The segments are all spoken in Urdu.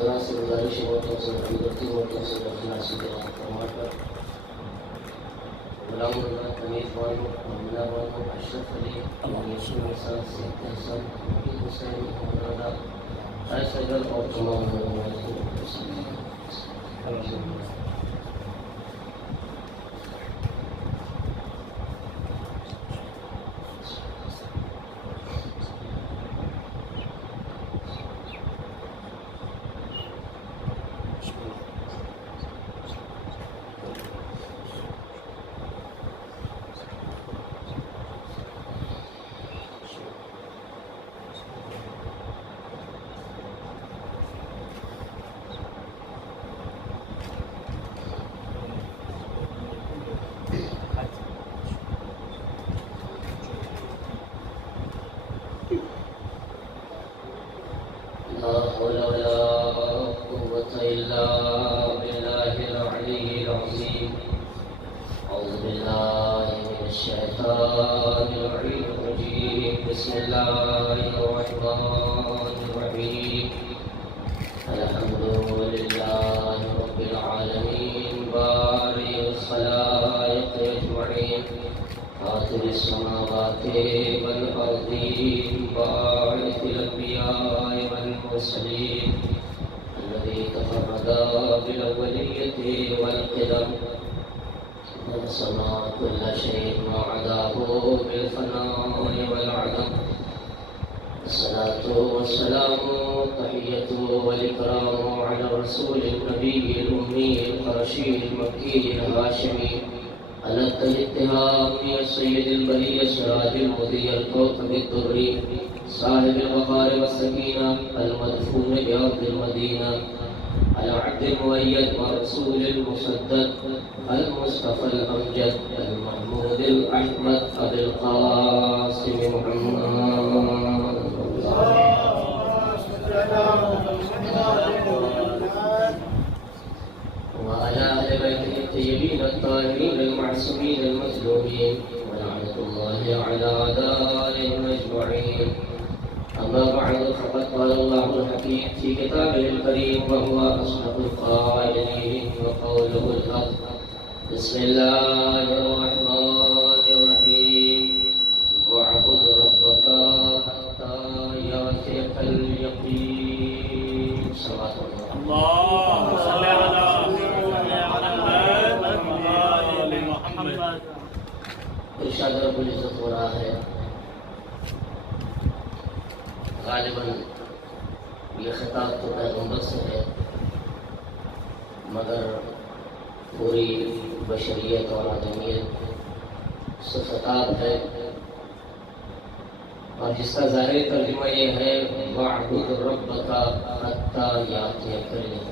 حضرات سے گزارش ہے موٹوں سے غلطی موٹوں سے اخلاصی دعا فرما کر غلام رضا حمید بانو ممنہ بانو اشرف علی یسوع نثار سے احسان حمید حسین محمد رضا سجل اور تمام لا حول ولا قوة إلا بالله العلي العظيم أعوذ بالله من الشيطان الرجيم بسم الله الرحمن الرحيم الحمد لله رب العالمين بارئ الخلائق أجمعين فاطر السماوات والأرضين باعث الأنبياء والمرسلين الذي تفرد بالأولية والقدم وصنع كل شيء ما عداه بالفناء والعدم الصلاة والسلام التحية والإكرام على الرسول النبي الأمي القرشي المكي الهاشمي على الاتهام يا سيد البرية سراج المضي الكوكب الدري صاحب الوقار والسكينة المدفون بأرض المدينة على عبد المؤيد ورسول المسدد المصطفى الأمجد المحمود الأحمد أبي القاسم محمد وعلى أهل بيته الطيبين الطاهرين المعصومين المظلومين ولعنة الله على أعدائهم أجمعين أما بعد فقد قال الله الحكيم في كتابه الكريم وهو أصدق القائلين وقوله الحق بسم الله الرحمن الرحيم واعبد ربك حتى يأتيك اليقين صلى الله صل على محمد. ارشاد رب العزت ہو رہا ہے غالباً یہ خطاب تو پیغمبر سے ہے مگر پوری بشریت اور آدمیت سے خطاب ہے اور جس کا ظاہری ترجمہ یہ ہے وَاعْبُدْ رَبَّكَ حَتَّى يَأْتِيَكَ الْيَقِينُ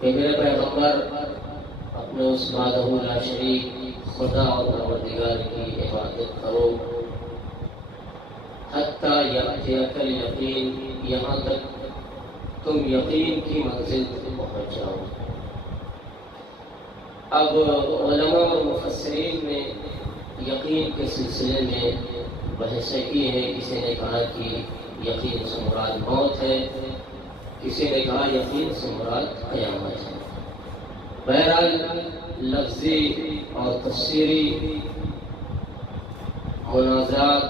کہ میرے پیغمبر اپنے اس وحدہ لا شریک خدا اور پروردگار کی عبادت کرو حتیٰ یأتیک الیقین یہاں تک تم یقین کی منزل تک پہنچ جاؤ. اب علماء اور مفسرین نے یقین کے سلسلے میں بحثیں کی ہے. کسی نے کہا کہ یقین سے مراد موت ہے, کسی نے کہا یقین سے مراد قیامت ہے. بہرحال لفظی اور تفسیری منازعات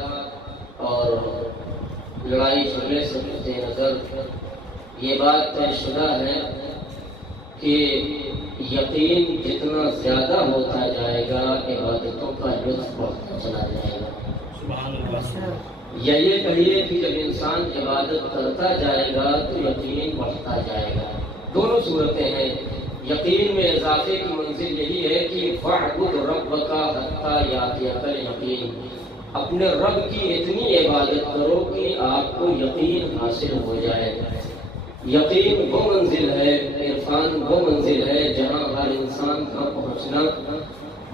اور لڑائی جھگڑے سے مد نظر یہ بات طے شدہ ہے کہ یقین جتنا زیادہ ہوتا جائے گا عبادتوں کا لطف بڑھتا چلا جائے گا. یا یہ کہیے کہ جب انسان عبادت کرتا جائے گا تو یقین بڑھتا جائے گا. دونوں صورتیں ہیں. یقین میں اضافے کی منزل یہی ہے کہ وَاعْبُدْ رَبَّكَ حَتَّى يَأْتِيَكَ الْيَقِينُ اپنے رب کی اتنی عبادت کرو کہ آپ کو یقین حاصل ہو جائے. یقین وہ منزل ہے, عرفان وہ منزل ہے جہاں ہر انسان کا پہنچنا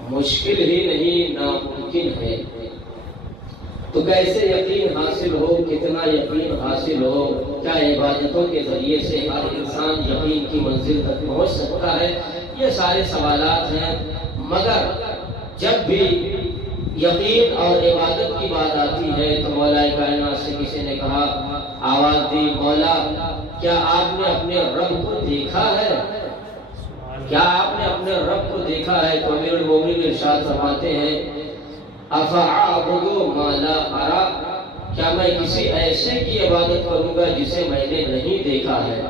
مشکل ہی نہیں ناممکن ہے. تو کیسے یقین حاصل ہو, کتنا یقین حاصل ہو, کیا عبادتوں کے ذریعے سے ہر انسان یقین کی منزل تک پہنچ سکتا ہے, یہ سارے سوالات ہیں. مگر جب بھی یقین اور عبادت کی بات آتی ہے تو مولا کائنات سے کسی نے کہا, آواز دی, مولا کیا آپ نے اپنے رب کو دیکھا ہے؟ کیا آپ نے اپنے رب کو دیکھا ہے؟ تو امیر المومنین ارشاد فرماتے ہیں افاعبد ما لا ارا، کیا میں کسی ایسے کی عبادت کروں گا جسے میں نے نہیں دیکھا ہے؟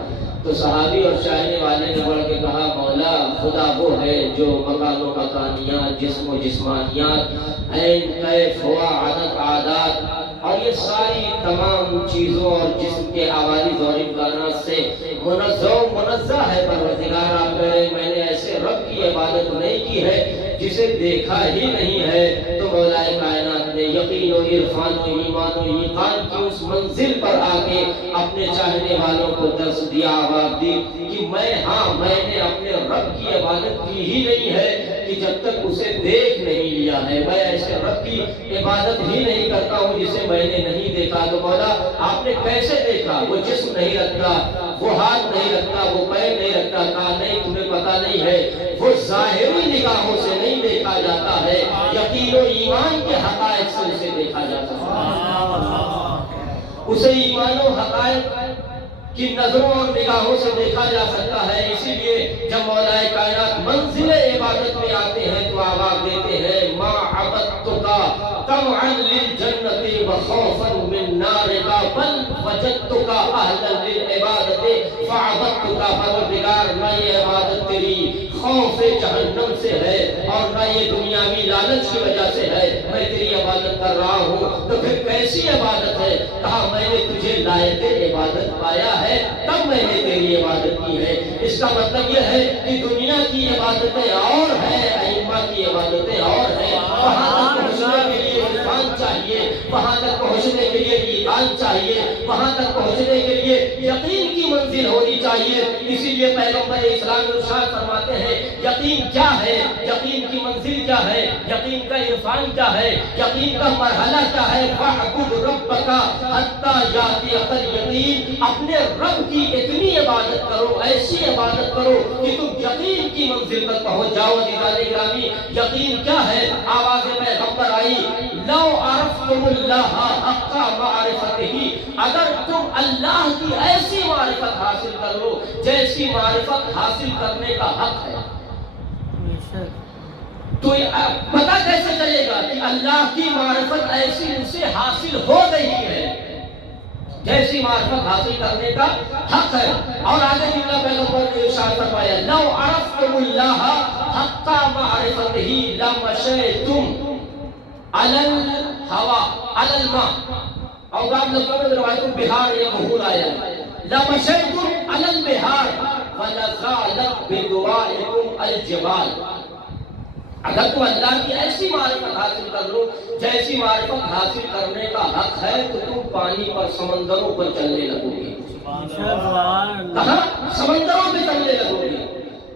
تو صحابی اور چاہنے والے نے بڑھ کے کہا مولا خدا وہ ہے جو مکان و مکانیات، جسم و جسمانیات، عین کیف ہوا عدد عادات اور یہ ساری تمام چیزوں اور جسم کے عوارض اور امکانات سے منزہ ہے پروردگار۔ آپ کہہ رہے میں نے ایسے رب کی عبادت نہیں کی ہے جسے دیکھا ہی نہیں ہے۔ تو مولا کائنات نے یقین و عرفان و ایمان و ایقان کی اس منزل پر آ کے اپنے چاہنے والوں کو درس دیا، آواز دی کہ میں نے اپنے رب کی عبادت کی ہی نہیں ہے کہ جب تک اسے دیکھ نہیں لیا ہے۔ میں ایسے رب کی عبادت ہی نہیں کرتا ہوں جسے میں نے نہیں دیکھا۔ تو مولا آپ نے کیسے دیکھا؟ وہ جسم نہیں رکھتا، وہ ہاتھ نہیں رکھتا، وہ پیر نہیں رکھتا۔ کہا نہیں تمہیں پتہ نہیں ہے، وہ ظاہری نگاہوں سے نہیں دیکھا جاتا ہے، یقین و ایمان کے حقائق سے اسے دیکھا جاتا ہے۔ اسے ایمان و حقائق کی نظروں اور نگاہوں سے دیکھا جا سکتا ہے۔ اسی لیے جب مولا کائنات منزل عبادت میں آتے ہیں تو آواز دیتے ہیں ما عبدتک طمعا للجنت وخوفا من نارک بل وجدتک اہلا للعبادت فعبدتک۔ پروردگار نہ یہ عبادت تیری خوف جہنم سے ہے اور نہ یہ دنیاوی لالچ کی وجہ سے ہے، میں تیری عبادت کر رہا ہوں۔ تو پھر کیسی عبادت ہے؟ کہا میں نے تجھے لائق عبادت پایا ہے تب میں نے تیری عبادت کی ہے۔ اس کا مطلب یہ ہے کہ دنیا کی عبادتیں اور ہیں، ائمہ کی عبادتیں اور ہیں۔ وہاں تک پہنچنے کے لیے عرفان چاہیے، وہاں تک پہنچنے کے لیے ایمان چاہیے، وہاں تک پہنچنے کے لیے یقین کی منزل ہونی چاہیے۔ اسی لیے پیغمبر اسلام ارشاد فرماتے ہیں یقین کیا ہے، یقین کی منزل کیا ہے، یقین کا عرفان کیا ہے، یقین کا مرحلہ کیا ہے۔ فَاعْبُدْ رَبَّكَ حَتَّى يَأْتِيَكَ الْيَقِينُ، اپنے رب کی اتنی عبادت کرو، ایسی عبادت کرو کہ تم یقین کی منزل تک پہنچ جاؤ۔ عزیزان گرامی یقین کیا ہے؟ آواز پیغمبر آئی لو عرفتم اللہ حق معرفتہ، اگر تم اللہ کی ایسی معرفت حاصل کر لو جیسی معرفت حاصل کرنے کا حق ہے، تو پتہ کیسے چلے گا کہ اللہ کی معرفت ایسی اسے حاصل ہو گئی ہے جیسی معرفت حاصل کرنے کا حق ہے؟ اور آگے اللہ پیغمبر نے ارشاد فرمایا لو عرفتم اللہ حق معرفتہ لمشیتم علی الہوا علی الماء، اور بعض لفظوں میں روایت بہار یا بہور آیا لمشیتم علی البہار ولزالت بدعائکم الجبال۔ اگر تم اللہ کی ایسی معرفت حاصل کر لو جیسی معرفت حاصل کرنے کا حق ہے تو تم پانی پر، سمندروں پر چلنے لگو گے۔ کہاں؟ سمندروں پہ چلنے لگو گے۔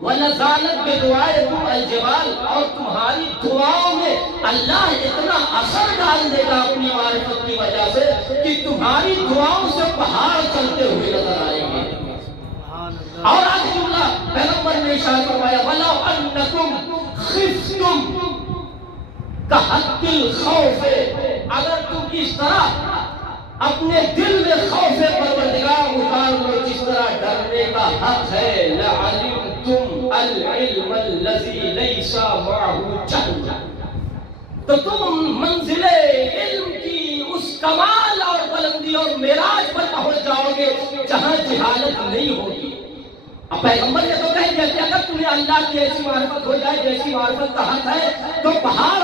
وَلَزَالَتْ بِدُعَائِكُمْ الْجِبَالُ، اور تمہاری دعاؤں میں اللہ اتنا اثر ڈال دے گا اپنی معرفت کی وجہ سے کہ تمہاری دعاؤں سے پہاڑ چلتے ہوئے نظر آئیں گے۔ اور آج اللہ پیغمبر نے ارشاد فرمایا وَلَوْ أَنَّكُمْ خفتم کحق الخوف، اگر تم اس طرح اپنے دل میں خوف پروردگار اتار لو جس طرح ڈرنے کا حق ہے لعلمتم العلم الذي ليس معه جهل، تو تم منزل علم کی اس کمال اور بلندی اور معراج پر پہنچ جاؤ گے جہاں جہالت نہیں ہوگی۔ اب پیغمبر نے تو کہہ دیا کہ اگر تمہیں اللہ کی ایسی معرفت ہو جائے جیسی معرفت کا حق ہے تو پہاڑ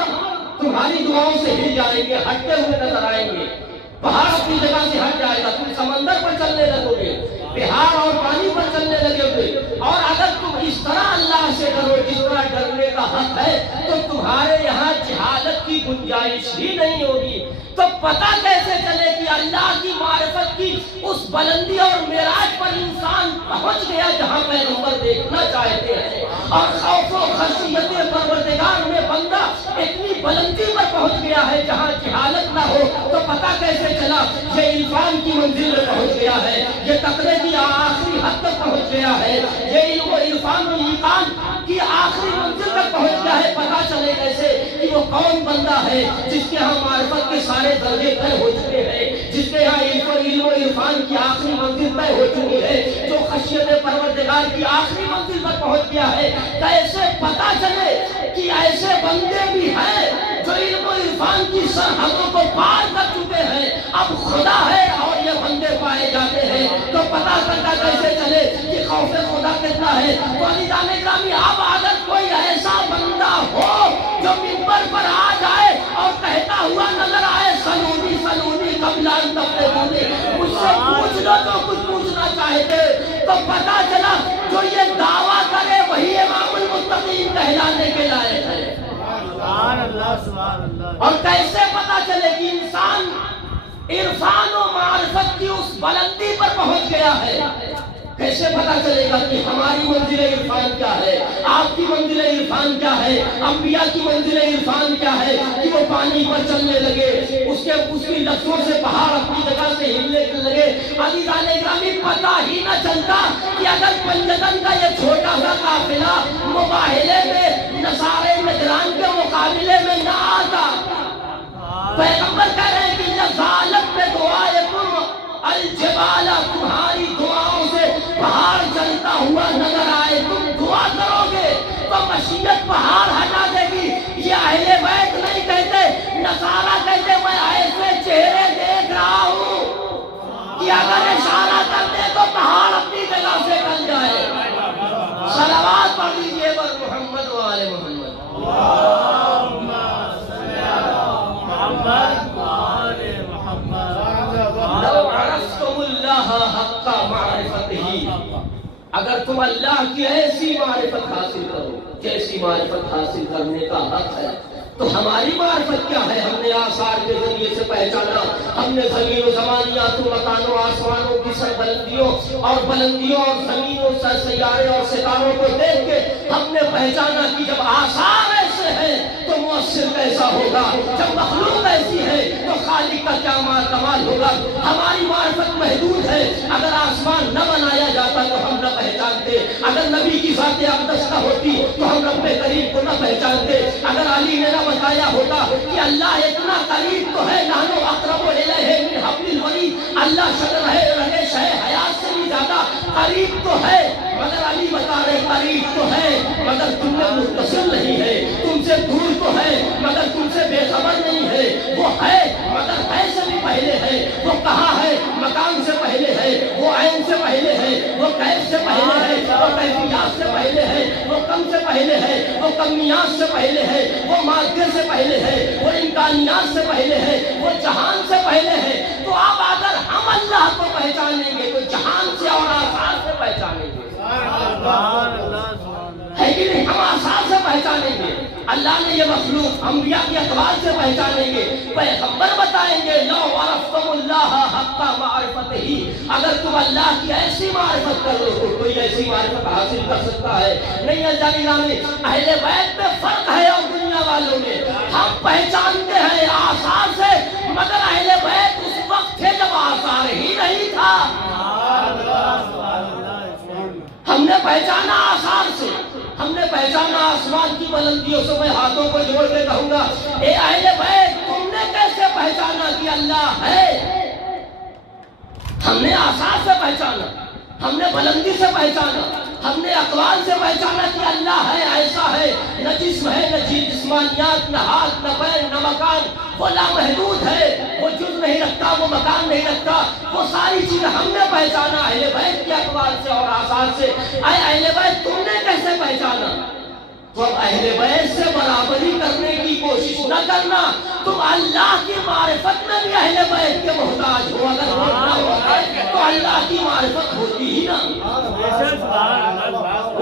تمہاری دعاؤں سے ہل جائیں گے، ہٹتے ہوئے نظر آئیں گے، پہاڑ اپنی جگہ سے ہٹ جائے گا، تم سمندر پر چلنے لگو گے، بہار اور پانی پر چلنے لگے گے۔ اور اگر تم اس طرح اللہ سے ڈرو جس طرح ڈرنے کا حق ہے تو تمہارے یہاں جہالت کی گنجائش ہی نہیں ہوگی۔ تو پتہ کیسے چلے کہ اللہ کی معرفت کی اس بلندی اور معراج پر انسان پہنچ گیا جہاں پیغمبر دیکھنا چاہتے ہیں، اور خوف و خشیت پروردگار میں بندہ اتنی بلندی پر پہنچ گیا ہے جہاں جہالت نہ ہو؟ تو پتہ کیسے چلا؟ یہ عرفان کی منزل میں پہنچ گیا ہے، یہ تقوی کی آخری حد تک پہنچ گیا ہے، یہ علم و عرفان و ایمان کی آخری منزل تک پہنچ گیا ہے۔ پتہ چلے کیسے کہ وہ کون بندہ ہے جس کے ہاں معرفت کے سارے درجے طے ہو چکے ہیں، جس کے ہاں علم و عرفان کی آخری منزل طے ہو چکی ہے، پروردگار کی آخری منزل پر پہنچ گیا ہے، کیسے پتا چلے کہ ایسے بندے بھی ہیں جو علم و عرفان کی سرحدوں کو پار کر چکے ہیں، اب خدا ہے اور یہ بندے پائے جاتے ہیں، تو پتا کرتا کیسے چلے کہ خوف خدا کتنا ہے؟ تو عزیزان گرامی، اب اگر کوئی ایسا بندہ ہو جو منبر پر آ جائے اور کہتا ہوا نظر آئے سلونی سلونی قبلان تفلونی، مجھ سے پوچھ لو جو کچھ پوچھنا چاہتے، تو پتا چلا جو یہ دعویٰ کرے وہی امام المتقین کہلانے کے لائق ہے۔ سبحان اللہ سبحان اللہ۔ اور کیسے پتا چلے کہ انسان عرفان و معرفت کی اس بلندی پر پہنچ گیا ہے؟ کیسے پتا چلے گا کہ ہماری منزل عرفان کیا ہے، آپ کی منزل عرفان کیا ہے، انبیاء کی منزل عرفان کیا ہے کہ وہ پانی پر چلنے لگے، اس کی لفظوں سے پہاڑ اپنی جگہ سے ہلنے لگے؟ عزیزان گرامی، پتا ہی نہ چلتا کہ اگر پنجتن کا یہ چھوٹا سا قافلہ مباہلے میں نصارے نجران کے مقابلے میں نہ آتا۔ پیغمبر کہہ رہے ہیں کہ لذالت پہ دعائکم الجبال، تمہاری دعاؤں سے پہاڑ چلتا ہوا نظر آئے، تم دعا کرو گے تو مشیت پہاڑ ہٹا دے گی۔ یہ اہل بیت نہیں کہتے، نصارہ کہتے میں ایسے چہرے دیکھ رہا ہوں کہ اگر اشارہ کرتے تو پہاڑ اپنی جگہ سے ٹل جائے۔ صلوات پڑھ لیجیے بر محمد و آل محمد۔ اللہم صلی علی محمد و آل محمد۔ لو عرفتم اللہ حق معرفتہ، اگر تم اللہ کی ایسی معرفت حاصل کرو جیسی معرفت حاصل کرنے کا حق ہے، تو ہماری معرفت کیا ہے؟ ہم نے آثار کے ذریعے سے پہچانا، ہم نے زمین و زمانیات و مکانوں آسمانوں کی سربلندیوں اور بلندیوں اور زمینوں سیارے اور ستاروں کو دیکھ کے ہم نے پہچانا کہ جب آثار ایسے ہیں تو مؤثر کیسا ہوگا، جب مخلوق ایسی ہے تو خالق کا کیا کمال ہوگا۔ ہماری معرفت محدود ہے، اگر آسمان نہ بنایا جاتا تو ہم نہ پہچانتے، اگر نبی کی ذات اقدس نہ ہوتی تو ہم رب کریم کو نہ پہچانتے، اگر علی نے نہ بتایا ہوتا کہ اللہ اتنا قریب تو ہے، نحن اقرب الیہ من حبل الورید، اللہ شکر ہے رہے شہ حیات سے بھی زیادہ قریب تو ہے، مگر علی بتا رہے قریب تو ہے مگر تم میں متصل نہیں ہے، تم سے دور تو ہے مگر تم سے بے خبر نہیں ہے، وہ ہے مگر ہے سے بھی پہلے ہے، وہ کہاں ہے مکان سے پہلے ہے، وہ عین سے پہلے ہے، وہ کیف سے پہلے ہے، وہ کیفیات سے پہلے ہے، وہ کم سے پہلے ہے، وہ کمیات سے پہلے ہے، وہ مادے سے پہلے ہے، وہ امکانیات سے پہلے ہے، وہ جہان سے پہلے ہے۔ تو اب اگر ہم اللہ کو پہچانیں گے تو جہان سے اور آثار سے پہچانیں گے، ہے کہ نہیں؟ ہم آثار سے پہچانیں گے، اللہ نے یہ مخلوق انبیاء کی اقوال سے پہچانیں گے، پیغمبر بتائیں گے لو عرفتم اللہ حق معرفتہ، اگر تم اللہ کی ایسی معرفت کر لو تو کوئی ایسی معرفت حاصل کر سکتا ہے نہیں۔ اللہ نے اہل بیت میں فرق ہے اور دنیا والوں میں، ہم پہچانتے ہیں آثار سے مگر اہل بیت اس وقت تھے جب آثار ہی نہیں تھا۔ ہم نے پہچانا آثار سے، ہم نے پہچانا آسمان کی بلندیوں سے۔ میں ہاتھوں کو جوڑ کے کہوں گا اے اہل بیت، تم نے کیسے پہچانا کہ اللہ ہے؟ ہم نے آثار سے پہچانا، ہم نے بلندی سے پہچانا، ہم نے اقوال سے پہچانا کہ اللہ ہے، ایسا ہے، نہ جسم ہے، نہ جسمانیات، نہ ہاتھ، نہ پیر، نہ مکان، وہ لامحدود ہے، وہ جز نہیں رکھتا، وہ مکان نہیں رکھتا، وہ ساری چیزیں ہم نے پہچانا اہل بیت کے اقوال سے اور آثار سے۔ اے اہل بیت، تم نے کیسے پہچانا؟ تو اب اہل بیت سے برابری کرنے کی کوشش نہ کرنا، تم اللہ کی معرفت میں بھی اہل بیت کے محتاج ہو، اگر وہ نہ ہوتے تو اللہ کی معرفت ہوتی ہی نہ۔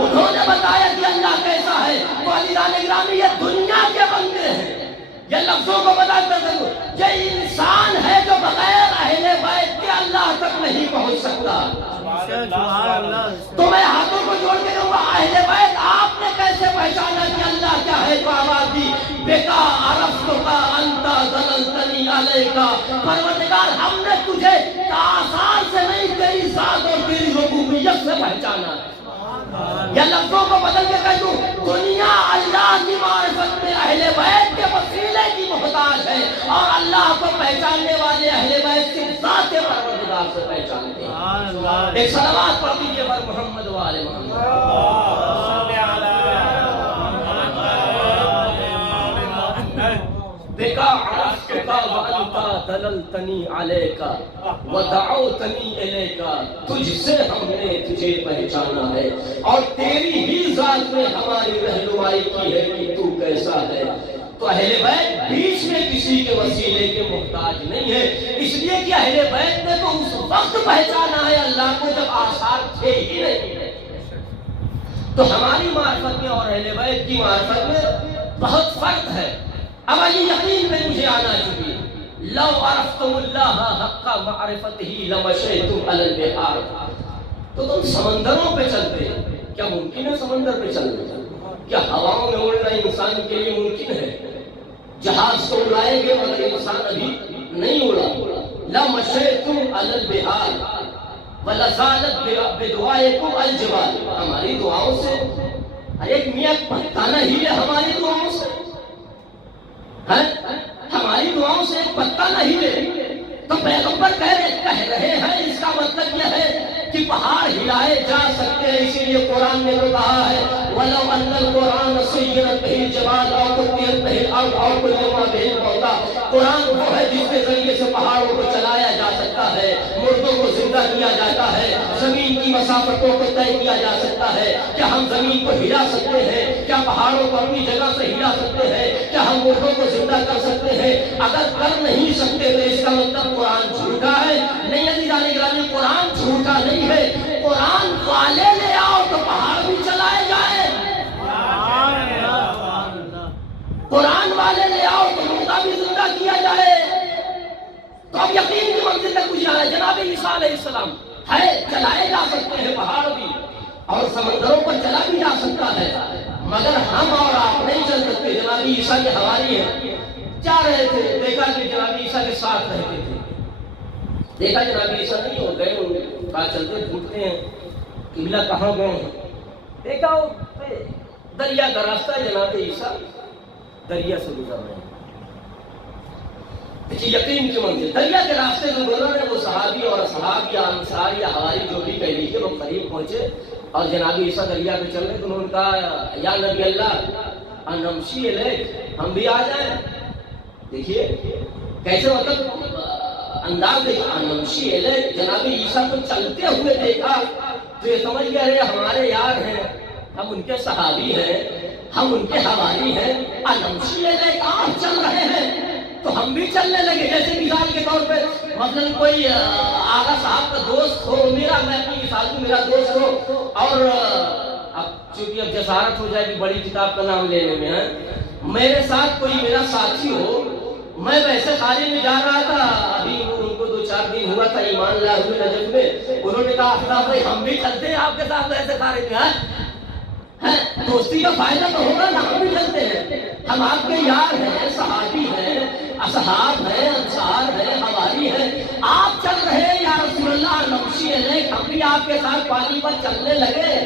انہوں نے بتایا کہ اللہ کیسا ہے، تو عزیزان گرامی یہ دنیا کے بندے ہیں، یہ لفظوں کو بتاتا ضرور، یہ انسان ہے جو بغیر اہل بیت کے اللہ تک نہیں پہنچ سکتا۔ تو میں ہاتھوں کو جوڑ کے کہوں گا اہل بیت آپ نے کیسے پہچانا کہ اللہ کیا ہے؟ تو آواز دی بیکا عرفتکا انتا ظللتنی علیکا، پروردگار ہم نے تجھے آثار سے نہیں تیری ذات اور تیری ربوبیت سے پہچانا ہے۔ یا لفظوں کو بدل کے کہہ دوں، دنیا اللہ کی معرفت میں اہل بیت کے وسیلے کی محتاج ہے اور اللہ کو پہچاننے والے اہل بیت کی ذات پروردگار اعتراف سے پہچانتے ہیں. سبحان اللہ. ایک صلوات پڑھ دیجیے پر محمد و آل محمد. دیکھا عرفتک وانت دللتنی علیک ودعوتنی الیک. تجھ سے ہم نے تجھے پہچانا ہے اور تیری ہی ذات میں ہماری رہنمائی کی ہے کہ تو کیسا ہے. تو اہل بیت بیچ میں کسی کے وسیلے کے محتاج نہیں ہے، اس لیے کہ اہل بیت نے تو اس وقت پہچانا ہے اللہ کو جب آثار تھے ہی نہیں. تو ہماری معرفت میں اور اہل بیت کی معرفت میں بہت فرق ہے. اب یہ یقین میں مجھے آنا چاہیے. لو عرفتم اللہ حق معرفتہ لمشیتم علی البحار. تو تم سمندروں پہ چلتے، کیا ممکن ہے سمندر پہ چلنا؟ کیا ہواؤں میں اڑنا انسان کے لیے ممکن ہے؟ جہاز تو اڑائیں گے مگر انسان ابھی نہیں اڑا. لمشیتم علی البحار ولزالت بدعائکم الجبال. ہماری دعاؤں سے ایک میاں پتہ نہ ہی ہے، ہماری دعاؤں سے ہماری دعاؤں سے ایک پتہ نہ ہلے. تو پیغمبر کہہ رہے ہیں اس کا مطلب یہ ہے کہ پہاڑ ہلائے جا سکتے ہیں. اسی لیے قرآن نے تو کہا ہے وَلَوْ أَنَّ الْقُرْآنَ سُيِّرَتْ بِهِ الْجِبَالُ أَوْ قُطِّعَتْ بِهِ الْأَرْضُ أَوْ كُلِّمَ بِهِ الْمَوْتَىٰ. قرآن وہ ہے جس کے ذریعے سے پہاڑوں کو چلایا جا سکتا ہے، مردوں کو زندہ کیا جاتا ہے، زمین کی مسافتوں کو طے کیا جا سکتا ہے. کیا ہم زمین کو ہلا سکتے ہیں؟ کیا پہاڑوں کو اپنی جگہ سے ہلا سکتے ہیں؟ کیا ہم مردوں کو زندہ کر سکتے ہیں؟ اگر کر نہیں سکتے تو اس کا مطلب قرآن جھوٹا ہے. نہیں عزیزان گرامی، قرآن جھوٹا نہیں ہے. قرآن والے لے آؤ تو پہاڑ بھی چلائے جائے. قرآن والے لے آؤ تو مردہ بھی زندہ کیا جائے. تو اب یقین کی منزل تک کچھ آ ہے. جناب عیسیٰ علیہ السلام ہے، چلائے جا سکتے ہیں پہاڑ بھی اور سمندروں پر چلا بھی جا سکتا ہے، مگر ہم اور آپ نہیں چل سکتے. جناب عیسیٰ کے حواری ہیں، جا رہے تھے، دیکھا کہ جناب عیسیٰ کے ساتھ رہتے تھے. دیکھا جناب عیسیٰ نہیں ہو گئے، ان کے کہا چلتے ڈھونڈتے ہیں قبلہ کہاں گئے ہیں. دیکھا وہ دریا کا راستہ، جناب عیسیٰ دریا سے گزر رہے ہیں. یقین کی منزل دریا کے راستے سے گزر رہے. وہ صحابی اور اصحاب یا انصار یا حواری جو بھی کہہ لیجیے، وہ قریب پہنچے اور جناب عیسیٰ دریا پہ چل رہے. تو انہوں نے کہا یا نبی اللہ انمشی الیک، ہم بھی آ جائیں. دیکھیے کیسے مطلب انداز دیکھا. انمشی الیک، جناب عیسیٰ کو چلتے ہوئے دیکھا تو یہ سمجھ گئے ہمارے یار ہیں، ہم ان کے صحابی ہیں، ہم ان کے حواری ہیں. انمشی الیک، آپ چل رہے ہیں تو ہم بھی چلنے لگے. جیسے مثال کے طور پہ مثلاً کوئی آغا صاحب کا دوست ہو، میں اپنی مثال کو میرا دوست ہو، اور اب چونکہ اب جسارت ہو جائے کہ بڑی کتاب کا نام لینے میں ہے، میرے ساتھ کوئی میرا ساتھی ہو. میں ویسے خالی میں جا رہا تھا، ابھی ان کو 2-4 دن ہوا تھا ایمان لائے ہوئے نجف میں. انہوں نے کہا افطار بھائی ہم بھی چلتے ہیں آپ کے ساتھ ایسے خالی میں. دوستی کا فائدہ تو ہوگا نا، ہم بھی چلتے ہیں. ہم آپ کے یار ہیں، صحابی ہیں، اصحاب ہیں، انصار ہیں، حواری ہیں. آپ چل رہے ہیں یا رسول اللہ نمشی الیک، ہم بھی آپ کے ساتھ پانی پر چلنے لگے.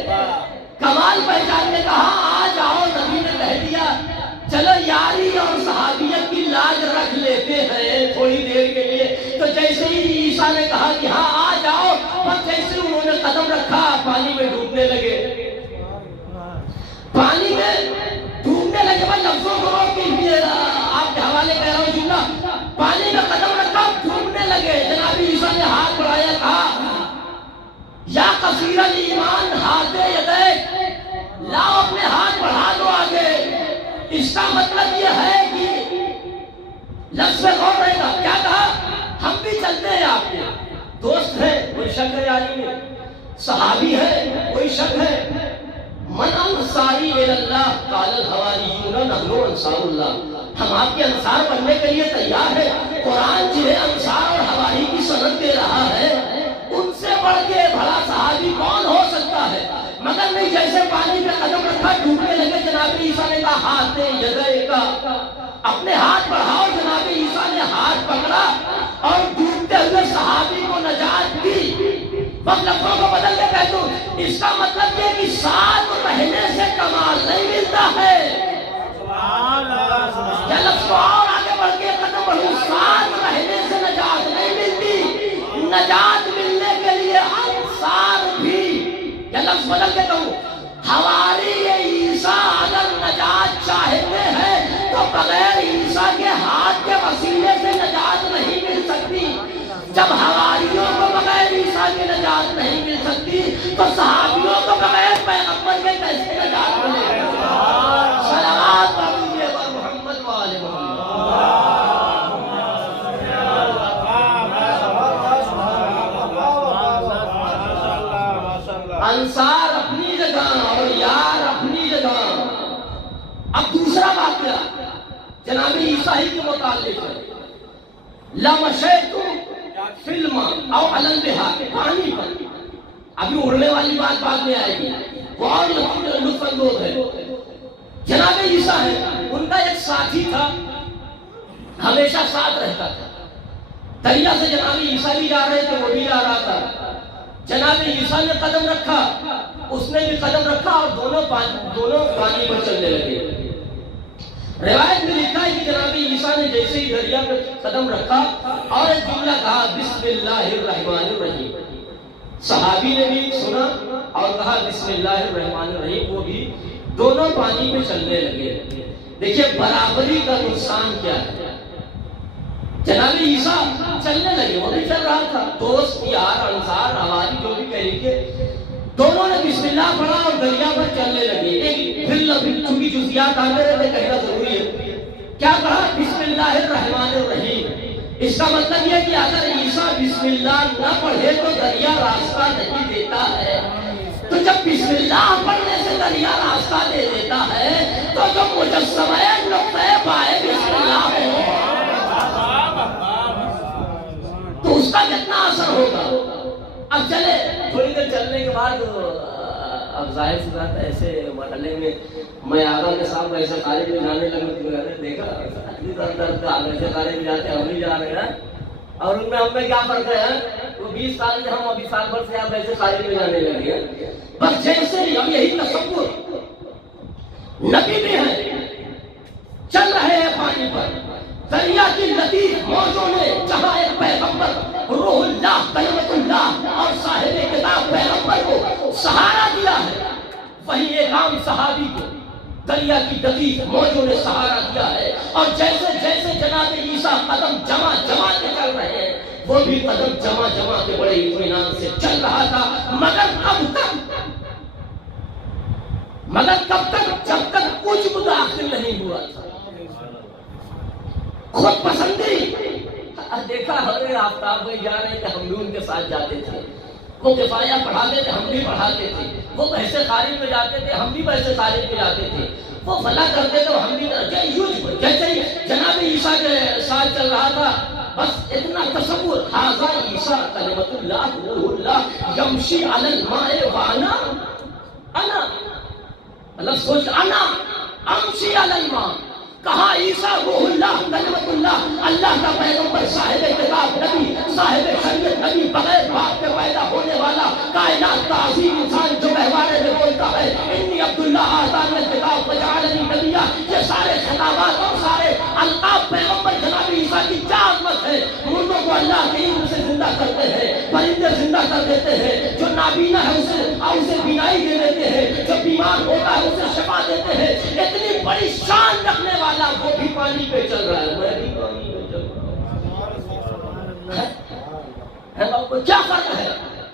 کمال پہچان نے کہا آ جاؤ. نبی نے کہہ دیا چلو یاری اور صحابیت کی لاج رکھ لیتے ہیں تھوڑی دیر کے لیے. تو جیسے ہی عیسیٰ نے کہا کہ ہاں آ جاؤ، بس جیسے انہوں نے قدم رکھا پانی میں ڈوبنے لگے. پانی میں ڈوبنے لگے. بس لفظوں کو آپ کے حوالے کہہ رہا ہوں جملہ. پانی میں قدم رکھا، ڈوبنے لگے. جناب عیسیٰ نے ہاتھ بڑھایا، کہا یا کثیر الایمان ہاتھ یدیک، لاؤ اپنے ہاتھ بڑھا دو آگے. اس کا مطلب یہ ہے کہ لفظ غور رہے گا. کیا کہا؟ ہم بھی چلتے ہیں آپ کے دوست ہیں، کوئی شک ہے عالم میں، صحابی ہے، کوئی شک ہے. من انصاری اللہ قال الحواریون نحن انصار اللہ، ہم آپ کے انصار بننے کے لیے تیار ہیں. قرآن جنہیں انصار اور حواری کی سند دے رہا ہے، ان سے بڑھ کے بڑا صحابی کون ہو سکتا ہے؟ مگر نہیں، جیسے پانی میں قدم رکھا ڈوبنے لگے. جناب عیسیٰ نے کہا ہاتھ یدیک، اپنے ہاتھ بڑھاؤ. جناب عیسیٰ نے ہاتھ پکڑا اور ڈوبتے ہوئے صحابی کو نجات دی. بس لفظوں کو بدل کے کہہ دوں، اس کا مطلب یہ کہ ساتھ رہنے سے کمال نہیں ملتا ہے. یا لفظ کو اور آگے بڑھ کے قدم بڑھوں، ساتھ رہنے سے نجات نہیں ملتی. نجات جب حواریوں کو بغیر عیسیٰ کی نجات نہیں مل سکتی تو صحابیوں کو بغیر پیغمبر کے کیسے نجات ملے گی؟ صلوات پڑھیے پر محمد و آل محمد۔ انصار اپنی جگہ اور یار اپنی جگہ۔ اب دوسرا واقعہ جناب عیسیٰ ہی کے متعلق ہے۔ لمشیت فی الماء او علی البحار، پانی پر۔ ابھی اڑنے والی بات بعد میں آئے گی، وہ اور لطف اندوز ہے۔ جناب عیسیٰ ہے، ان کا ایک ساتھی تھا، ہمیشہ ساتھ رہتا تھا۔ دریا سے جناب عیسیٰ بھی جا رہے تھے، وہ بھی جا رہا تھا۔ جناب عیسیٰ نے قدم رکھا، اس نے بھی قدم رکھا، اور دونوں پانی پر چلنے لگے۔ روایت میں لکھا ہے کہ جناب عیسیٰ نے جیسے ہی دریا پر قدم رکھا اور ایک جملہ کہا بسم اللہ الرحمن الرحیم، صحابی نے بھی سنا اور کہا بسم اللہ الرحمن الرحیم، وہ بھی دونوں پانی پہ چلنے لگے۔ دیکھیے برابری کا نقصان کیا ہے۔ جناب عیسیٰ چلنے لگے، وہ بھی چل رہا تھا، دوست یار انصار ہماری جو بھی کہہ لیجیے، دونوں نے بسم اللہ پڑھا اور دریا پر چلنے لگے۔ ایک پھر چونکہ جزیات آتے رہتے کہنا ضروری ہے، کیا کہا بسم اللہ الرحمن الرحیم۔ اس کا مطلب یہ کہ اگر عیسیٰ بسم اللہ نہ پڑھے تو دریا راستہ نہیں دیتا ہے، تو جب بسم اللہ پڑھنے سے دریا راستہ دے دیتا ہے تو جو مجسمہ نقطہ پائے بسم اللہ ہو تو اس کا کتنا اثر ہوگا۔ اب چلے تھوڑی دیر چلنے کے بعد اب ظاہر سی بات ہے ایسے مرحلے میں میں آگا کے ساتھ ایسے کالج میں جانے لگا تو میں نے دیکھا ایسے کالج میں جاتے ہم نہیں جا رہے ہیں، اور ان میں ہم میں کیا فرق ہے، وہ 20 سال کے ہم ابھی سال بھر سے آپ ایسے کالج میں جانے لگے ہیں۔ بس جیسے ہم یہی تصور نبی بھی ہے، چل رہے ہیں پانی پر، دریا کی لطیف موجوں نے جہاں ایک پیغمبر روح اللہ کلمت اللہ اور صاحب کتاب پیغمبر کو سہارا دیا ہے، وہیں ایک عام صحابی کو دریا کی لطیف موجوں نے سہارا دیا ہے، اور جیسے جیسے جناب عیسیٰ قدم جمع جمع کے چل رہے ہیں وہ بھی قدم جمع جمع کے بڑے اطمینان سے چل رہا تھا، مگر کب تک جب تک کچھ متاثر نہیں ہوا تھا۔ خود پسندی دیکھا، ہمیں آفتاب میں جا رہے تھے، ہم بھی ان کے ساتھ جاتے تھے، وہ کفایہ پڑھاتے تھے ہم بھی پڑھاتے تھے، وہ بحث خارج میں جاتے تھے ہم بھی بحث خارج میں جاتے تھے، وہ فلاں کرتے تھے ہم بھی جیسے ہی جناب عیسیٰ کے ساتھ چل رہا تھا، بس اتنا تصور ھذا عیسیٰ کلمۃ اللہ روح اللہ یمشی علی الماء وانا انا، مطلب سوچ انا امشی علی الماء، کہا عیسیٰ روح اللہ کلمت اللہ، اللہ کا پیغمبر صاحب کتاب نبی صاحب شریعت نبی بغیر باپ کے پیدا ہونے والا کائنات کا عظیم انسان جو گہوارے میں بولتا ہے انی عبداللہ آتانی الکتاب وجعلنی نبیا، یہ سارے خطابات اور سارے القاب پیغمبر جناب عیسیٰ کی کیا عظمت ہے۔ مردوں کو اللہ کے علم سے زندہ کرتے ہیں، پرندے زندہ کر دیتے ہیں، جو نابینا ہے اسے بینائی دے دیتے ہیں، جو بیمار ہوتا ہے اسے شفا دیتے ہیں، اتنی بڑی شان رکھنے والا وہ بھی پانی پہ چل رہا ہے، میں بھی پانی پہ چل رہا ہوں۔ کیا فرق ہے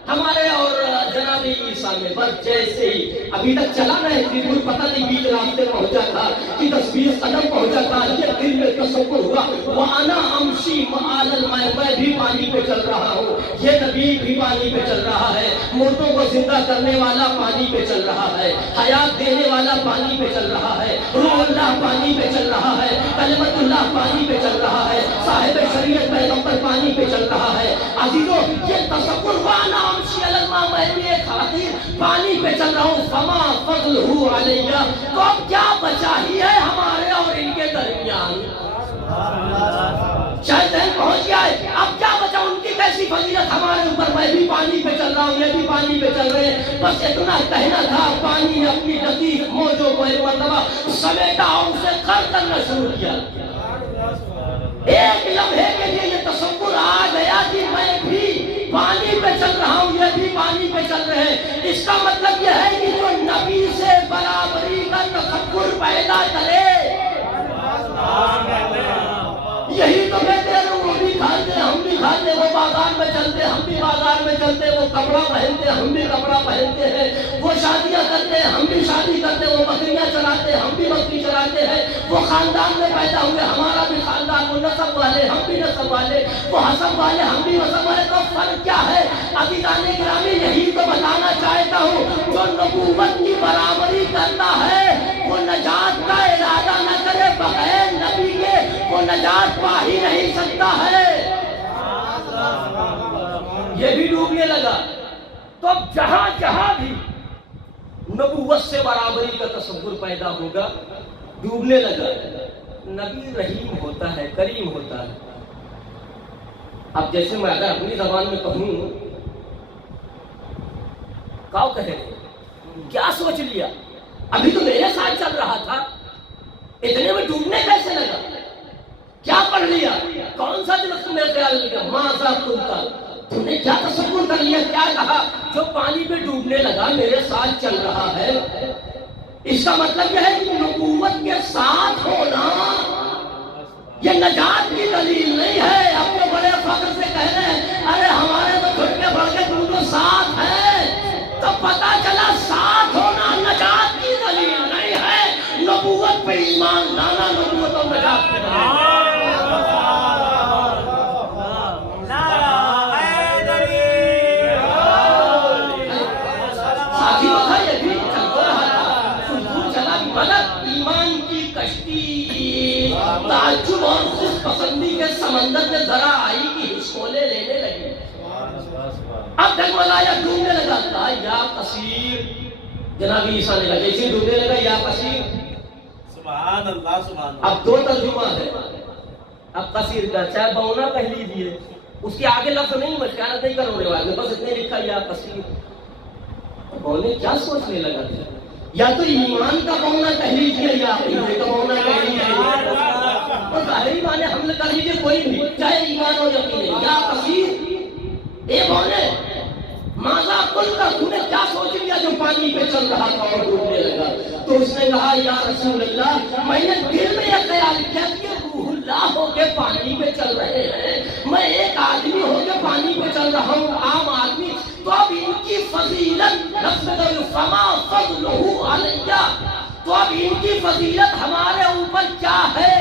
ہمارے اور جناب عیسیٰ میں؟ بس جیسے ہی ابھی تک چلا نہیں تھی، کوئی پتہ نہیں بیچ راستے پہنچا تھا کہ 10-20 قدم پہنچا تھا، یہ دل میں تصور ہوا وَأَنَا أَمْشِي مَعَ الْمَاءِ، میں بھی پانی پہ چل رہا ہوں، یہ نبی بھی پانی پہ چل رہا ہے، مردوں کو زندہ کرنے والا پانی پہ چل رہا ہے، حیات دینے والا پانی پہ چل رہا ہے، روح اللہ پانی پہ چل رہا ہے، کلمت اللہ پانی پہ چل رہا ہے، صاحب شریعت پیغمبر پانی پہ چل رہا ہے۔ عزیزو یہ تصور وَأَنَا أَمْشِي عَلَى الْمَاءِ، میں بھی ایک خاطر پانی پہ چل رہا ہوں، فَمَا فَضْلُهُ عَلَيَّ، تو اب کیا بچا ہی ہے ہمارے اور ان کے درمیان؟ شاید ذہن پہنچ گیا ہے، اب کیا بچا، ان کی کیسی فضیلت ہمارے اوپر، میں بھی پانی پہ چل رہا ہوں، یہ بھی پانی پہ چل رہے ہیں، بس اتنا کہنا تھا۔ پانی نے اپنی لطیف موجوں کو ایک مرتبہ سمیٹا اور اسے کر کرنا شروع کیا۔ ایک لمحے کے لیے یہ تصور آ گیا کہ میں بھی پانی پہ چل رہا ہوں، یہ بھی پانی پہ چل رہے ہیں۔ اس کا مطلب یہ ہے کہ جو نبی سے برابری کا تصور پیدا کرے، یہی تو کہتے ہیں وہ بھی کھاتے ہم بھی کھاتے، وہ بازار پہنتے ہیں، وہ شادیاں کرتے ہیں، ہم بھی شادی کرتے ہیں، وہ بکریاں چراتے ہیں، ہم بھی بکری چراتے ہیں، وہ خاندان میں پیدا ہوئے، ہمارا بھی خاندان، وہ نسب والے، ہم بھی نسب والے، وہ حسب والے، ہم بھی حسب والے، تو فرق کیا ہے؟ عزیزان گرامی یہی تو بتانا چاہتا ہوں، جو نبوت کی برابری کرتا ہے وہ نجات کا ارادہ نہ کرے بغیر نبی کے وہ نجات پا ہی نہیں سکتا ہے۔ یہ بھی ڈوبنے لگا، تو اب جہاں جہاں بھی نبوت سے برابری کا تصور پیدا ہوگا ڈوبنے لگا۔ نبی رحیم ہوتا ہے، کریم ہوتا ہے۔ اب جیسے میں اگر اپنی زبان میں کہوں، کاؤ کہے کیا سوچ لیا، ابھی تو میرے ساتھ چل رہا تھا، اتنے میں ڈوبنے کیسے لگا؟ کیا پڑھ لیا؟ کون سا دل تمہیں خیال لیا؟ ماذا قلتا، تم نے کیا تصور کر لیا؟ کیا کہا؟ جو پانی پہ ڈوبنے لگا میرے ساتھ چل رہا ہے، اس کا مطلب یہ ہے کہ نبوت کے ساتھ ہونا یہ نجات کی دلیل نہیں ہے۔ اب تو بڑے فخر سے کہہ رہے ہیں ارے ہمارے تو چھٹکے بڑھ کے تم تو ساتھ ہے، تو پتا چلا ساتھ ہونا نجات کی دلیل نہیں ہے، نبوت پہ ایمان لانا نبوت اور نجات کی دلیل ہے۔ ایمان کی کشتی تعجب اور خود پسندی کے سمندر میں ذرا آئی کہ ہچکولے لینے لگے، اب ڈگمگایا، ڈوبنے لگا۔ کہا یا قصیر، جناب عیسیٰ نے کہا جیسے ڈوبنے لگا یا قصیر، سبحان اللہ سبحان اللہ۔ اب دو ترجمہ ہے، اب قصیر کا چاہے بونا کہہ لیجیے، اس کے آگے لفظ نہیں، میں خیال نہیں کروں روایت میں، بس اتنے لکھا یا قصیر۔ بونے کیا سوچنے لگا تھا؟ یا تو ایمان کا بونا کہہ لیجیے یا عقیدے کا بونا کہہ لیجیے، اور ظاہری معنی حمل کر لیجیے کوئی بھی، چاہے ایمان ہو یا عقیدے۔ یا قصیر، اے بونے ماذا قلتا، تو نے کیا سوچ لیا جو پانی پہ چل رہا تھا اور ڈوبنے لگا؟ تو اس نے کہا یا رسول اللہ، میں نے دل میں یہ خیال کیا کہ روح اللہ ہو کے پانی پہ چل رہے ہیں، میں ایک آدمی ہو کے پانی پہ چل رہا ہوں، عام آدمی، تو اب ان کی فضیلت فما فضلہ علیہ، تو اب ان کی فضیلت ہمارے اوپر کیا ہے؟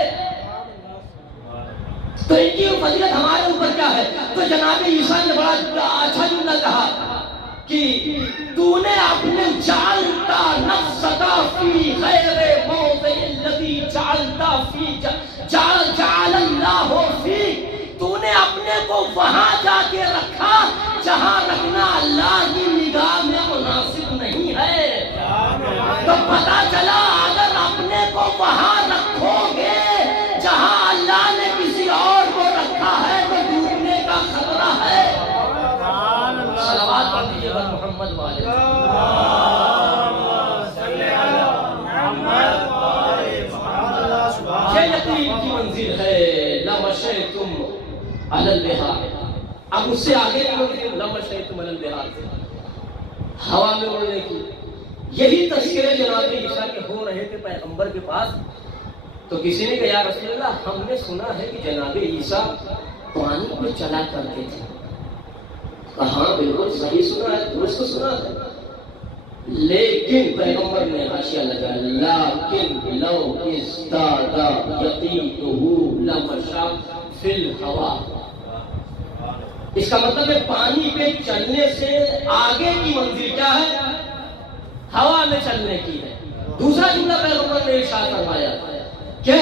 تو ان کی فضیلت ہمارے اوپر کیا ہے؟ تو جناب عیسیٰ نے بڑا اچھا جملہ کہا کہ تو نے اپنے جعلتا نفسکا فی غیر موضع الذی جعلتا فی جعل اللہ فی، تو نے اپنے کو وہاں جا کے رکھا جہاں رکھنا اللہ کی نگاہ میں مناسب نہیں ہے۔ تو پتا چلا اگر اپنے کو وہاں رکھو گے جہاں اللہ نے کسی اور کو رکھا ہے تو ڈوبنے کا خطرہ ہے۔ صلوات پڑھ دیجیے بر محمد والے۔ یہ یقین کی منزل ہے، لمشیتم علی البحار۔ اب اس سے آگے کی منزل لمشیتم علی البحار، ہوا میں اڑنے کی۔ یہی تذکرے جناب عیسیٰ کے ہو رہے تھے پیغمبر کے پاس، تو کسی نے کہا یا رسول اللہ ہم نے سنا ہے کہ جناب عیسیٰ پانی میں چلا کرتے تھے۔ کہاں بالکل صحیح سنا ہے، درست سنا ہے، لیکن پیغمبر نے حاشیہ لگا لیکن لو ازداد یقینہ لمشى فی الہوا۔ اس کا مطلب ہے پانی پہ چلنے سے آگے کی منزل کیا ہے؟ ہوا میں چلنے کی ہے۔ دوسرا جملہ پیغمبر نے ارشاد فرمایا کہ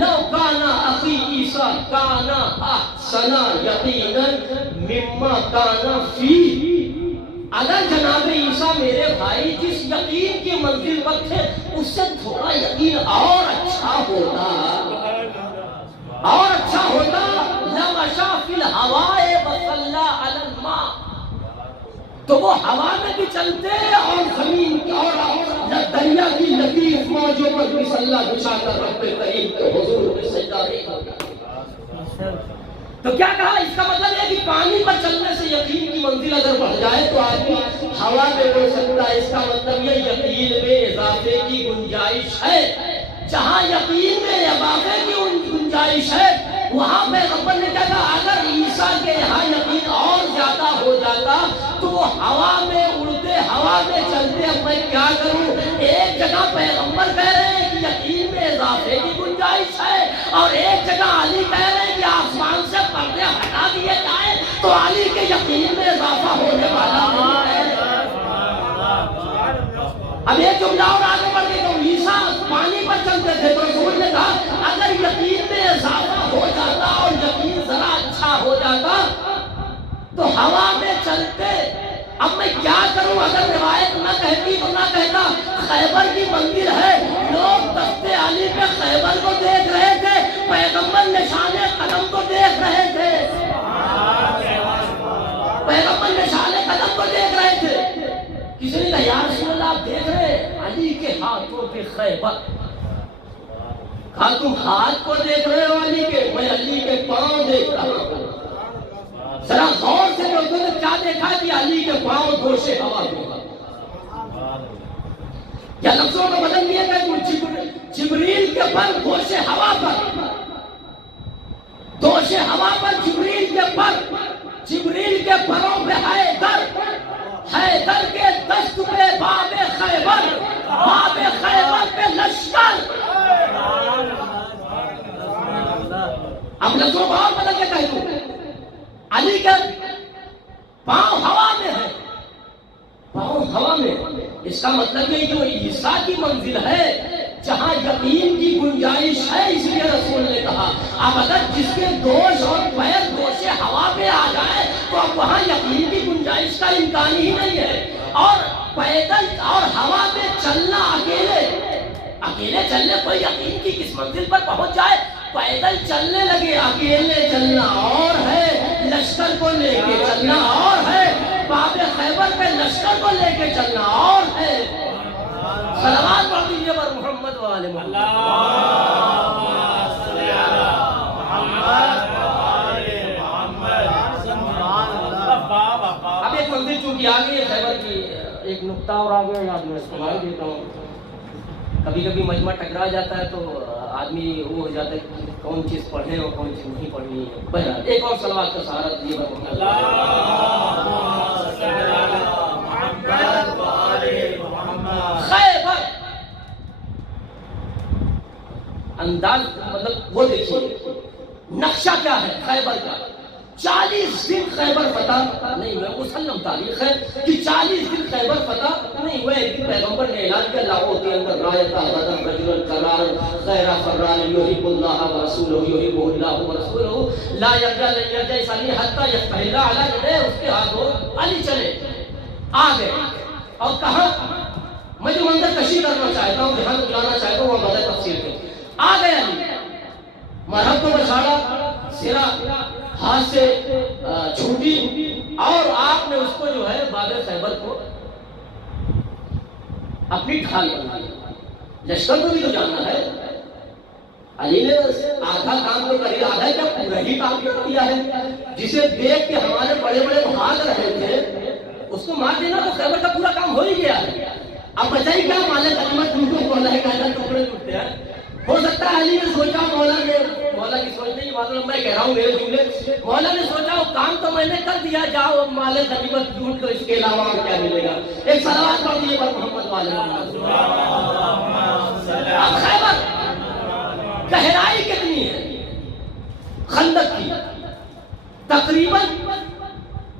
لو کان اخی عیسیٰ کان احسن یقینا مما کان فی، اگر جناب عیسیٰ میرے بھائی جس یقین کی منزل پر تھے اس سے تھوڑا یقین اور اچھا ہوتا، اور اچھا ہوتا، لمشى فی الہواء وصلی علی الماء، تو وہ ہوا میں بھی چلتے اور زمین اور دریا کی لطیف موجوں پر بھی صلی بچھا کر رب کریم کے حضور میں سجدہ نہیں ہوتا۔ تو کیا کہا؟ اس کا مطلب ہے کہ پانی پر چلنے سے یقین کی منزل اگر بڑھ جائے تو آدمی ہوا میں اڑ سکتا ہے۔ اس کا مطلب یہ یقین میں اضافے کی گنجائش ہے، جہاں یقین میں اضافے کی گنجائش ہے وہاں پیغمبر نے کہا اگر عیسیٰ کے یہاں یقین اور زیادہ ہو جاتا تو وہ ہوا میں اڑتے ہوا ہوا میں چلتے اب میں کیا کروں؟ ایک جگہ پیغمبر کہہ رہے ہیں کہ یقین میں اضافے کی گنجائش ہے، اور ایک جگہ علی کہہ رہے ہیں کہ آسمان سے پردے ہٹا دیے جائیں تو علی کے یقین میں اضافہ ہونے والا نہیں ہے۔ اب ایک جملہ اور آگے بڑھ کے کہ عیسیٰ پانی پر چلتے تھے تو رسول نے کہا اگر یقین میں اضافہ ہو جاتا اور یقین ذرا اچھا ہو جاتا تو ہوا میں چلتے۔ اب میں کیا کروں؟ اگر روایت نہ کہتی تو نہ کہتا خیبر کی منزل ہے، لوگ دستے علی پہ خیبر کو دیکھ رہے تھے، پیغمبر نشان قدم کو دیکھ رہے تھے، پیغمبر نشان قدم کو دیکھ رہے تھے۔ کسی نے کہا یا رسول اللہ آپ دیکھ رہے ہیں علی کے ہاتھوں پہ خیبر؟ کہا تم ہاتھ کو دیکھ رہے ہو علی کے، میں علی کے پاؤں دیکھ رہا ہوں۔ ذرا غور سے لوگوں نے کیا دیکھا کہ علی کے پاؤں گوشے ہوا میں، یا لفظوں کو بدل دیا کہ جبریل کے پر گوشے ہوا پر، گوشے ہوا پر جبریل کے پر، جبریل کے پروں پہ حیدر، حیدر کے دست پہ باب خیبر، باب خیبر پہ لشکر۔ اب لفظوں کو اور بدل کے کہہ دوں، علی کے پاؤں ہوا میں ہے، پاؤں ہوا میں، اس کا مطلب یہ جو عیسیٰ کی منزل ہے جہاں یقین کی گنجائش ہے، اس لیے رسول نے کہا اب اگر جس کے دوش اور پیر دوشے ہوا پہ آ جائے تو اب وہاں یقین کی گنجائش کا امکان ہی نہیں ہے۔ اور پیدل اور ہوا میں چلنا اکیلے چلنے پر یقین کی کس منزل پر پہنچ جائے، پیدل چلنے لگے، اکیلے چلنا اور ہے، لشکر کو لے کے چلنا اور ہے، باب خیبر پہ لشکر کو لے کے چلنا اور ہے۔ صلوات پڑھ دیجیے پر محمد والے محمد۔ اب ایک منزل چونکہ آ گئی ہے خیبر کی، ایک نقطہ اور آ گیا یاد میں استعمال دیتا ہوں۔ کبھی کبھی مجمع ٹکرا جاتا ہے تو آدمی وہ ہو جاتا ہے کہ کون چیز پڑھیں اور کون چیز نہیں پڑھنی ہے۔ بہرحال ایک اور صلوات کا سہارا دیجیے پر محمد۔ خیبر انداز مطلب وہ دیکھیے نقشہ کیا ہے خیبر کا۔ 40 دن خیبر فتح نہیں ہوئے، مسلم تاریخ ہے کہ 40 دن خیبر فتح نہیں ہوئے۔ ایک دن پیغمبر نے اعلان کیا لاہوتی اندر رایتا غدم رجلا قرار غیر فران یحب اللہ ورسولہ یحب اللہ ورسولہ لا یرجع لن یرجع علی حتی یفتح اللہ علی یدیہ۔ اس کے ہاتھوں علی چلے آ گئے اور کہا میں جو منظر کشی کرنا چاہتا ہوں، جہاں کو جانا چاہتا ہوں وہ مدد تفصیل کے آ گئے علی، مرحب کو بچھاڑا، سرا ہاتھ سے چھوٹی، اور آپ نے اس کو جو ہے باب خیبر کو اپنی ڈھال بنا لیا۔ لشکر کو بھی تو جاننا ہے، علی نے آدھا کام تو کر آدھا کیا پورا ہی کام کیا ہے۔ جسے دیکھ کے ہمارے بڑے بڑے بھاگ رہے تھے اس کو مار دینا تو خیبر کا پورا کام ہو ہی گیا ہے۔ اب بچائی کیا مالک غنیمت لوٹوں کو اللہ کا ٹکڑے لوٹتے ہیں۔ ہو سکتا ہے علی نے سوچا، مولا کی سوچ نہیں، مطلب میں کہہ رہا ہوں میرے جملے، مولا نے سوچا وہ کام تو میں نے کر دیا، جاؤ مال غنیمت ڈھونڈ لو، اس کے علاوہ اور کیا ملے گا۔ ایک صلوات پڑھ دیجیے پر محمد والے محمد۔ اب خیبر گہرائی کتنی ہے خندق کی؟ تقریباً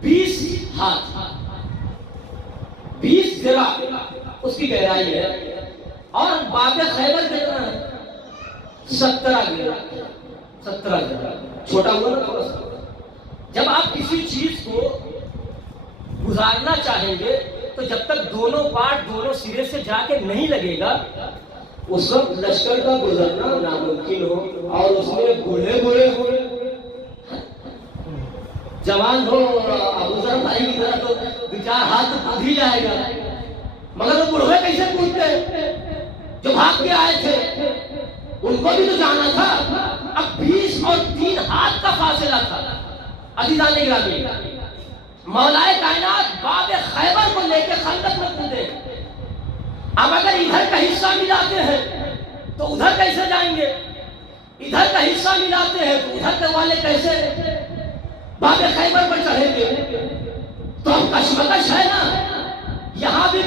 20 ہاتھ، 20 ذراع اس کی گہرائی ہے، اور باب خیبر کتنا ہے؟ 17 ذراع، چھوٹا ہوا نا تھوڑا سا۔ جب آپ کسی چیز کو گزارنا چاہیں گے تو جب تک دونوں پارٹ دونوں سرے سے جا کے نہیں لگے گا اس وقت لشکر کا گزرنا ناممکن ہو۔ اور اس میں بوڑھے ہو، جوان ہو، ابو ذر بھائی کی طرح تو بیچارہ ہاتھ تو کود ہی جائے گا، مگر وہ بوڑھے کیسے کودتے جو بھاگ کے آئے تھے؟ ان کو بھی تو جانا تھا۔ اب 20 اور 3 ہاتھ کا فاصلہ تھا۔ عزیزان گرامی، مولا کائنات باب خیبر کو لے کے خندق میں کودے۔ اب اگر ادھر کا حصہ ملاتے ہیں تو ادھر کیسے جائیں گے؟ ادھر کا حصہ ملاتے ہیں تو ادھر کے والے کیسے باب خیبر پر چڑھیں گے؟ تو اب کشمکش ہے نا، یہاں بھی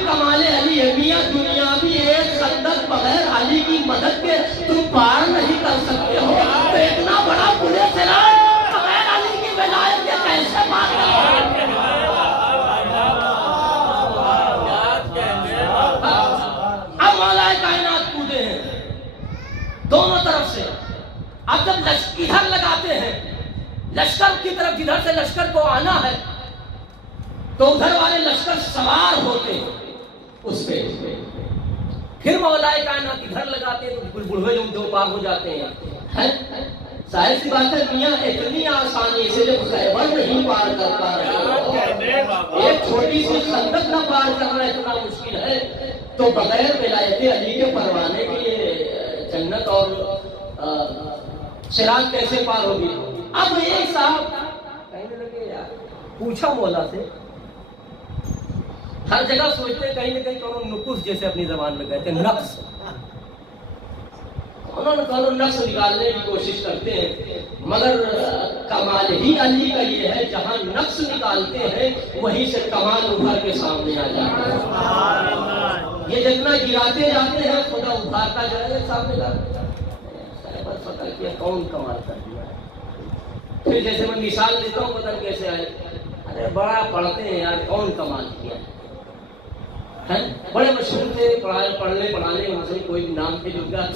لشکر کی طرف جدھر سے لشکر کو آنا ہے تو ادھر والے لشکر سوار ہوتے ہیں اس پہ، پھر مولا کائنات ادھر لگاتے ہیں تو بڑھوے جو پار ہو جاتے ہیں۔ ظاہر سی بات ہے میاں اتنی آسانی سے جب خیبر نہیں پار کر پا رہے، ایک چھوٹی سی خندق نہ پار کرنا اتنا مشکل ہے، تو بغیر ولایت علی کے پروانے کی جنت اور صراط کیسے پار ہوگی؟ اب ایک صاحب کہنے لگے یار، پوچھا مولا سے، ہر جگہ سوچتے کہیں نہ کہیں کونوں نقص جیسے اپنی زبان میں کہتے ہیں، نقص، کونوں نقص نکالنے کی کوشش کرتے ہیں، مگر کمال ہی علی کا یہ ہے جہاں نقص نکالتے ہیں وہیں سے کمال ابھر کے سامنے آ جاتا ہے۔ یہ جتنا گراتے جاتے ہیں خدا ابھارتا جائے سامنے جاتا ہے، بس پتہ کیا کون کمال کر دیا۔ پھر جیسے میں مثال دیتا ہوں پتہ کیسے آئے، ارے بڑا پڑھتے ہیں یار، کون کمال کیا ہے، بڑے مشہور تھے، پڑھنے پڑھانے میں کوئی بھی نام پہ جن کا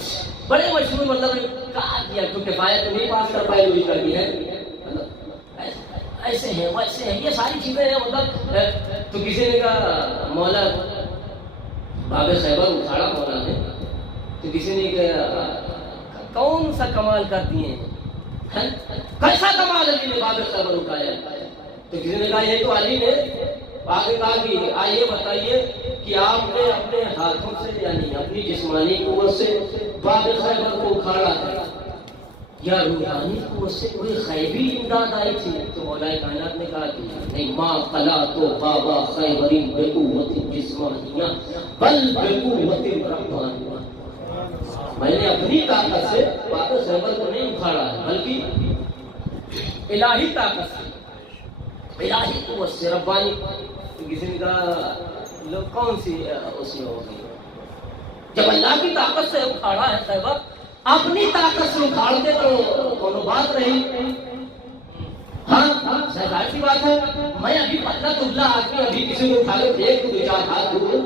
بڑے مشہور، مطلب کہا کیا تو کفایت نہیں پاس کر پائے وہی کر دی ہے، ایسے ہیں ویسے ہیں، یہ ساری چیزیں ہیں، مطلب تو کسی نے کہا مولا باب خیبر اکھاڑا مولا نے، تو کسی نے کہا کون سا کمال کر دیے ہیں، کیسا کمال علی نے باب خیبر اٹھایا، تو کسی نے کہا یہ تو علی نے آگے کہا کہ آئیے بتائیے کہ آپ نے اپنے ہاتھوں سے یعنی اپنی جسمانی قوت سے باب خیبر کو اکھاڑا ہے یا روحانی قوت سے کوئی غیبی امداد آئی تھی؟ تو مولا کائنات نے کہا کہ نہیں، ما قلا تو بابا خیبر بقوت جسمانیہ بل بقوت ربانیہ، میں نے اپنی طاقت سے باب خیبر کو نہیں اکھاڑا ہے بلکہ الہی طاقت سے، الہی قوت سے، ربانی۔ تو کسی نے کہا لوگ کون سی اسی ہوگی؟ جب اللہ کی طاقت سے اکھاڑا ہے خیبر، اپنی طاقت سے اکھاڑتے تو کونوں بات رہی۔ ہاں ظاہر سی بات ہے، میں ابھی پتلا دبلا آدمی ابھی کسی کو اٹھا کے دیکھ دو چار ہاتھ دوں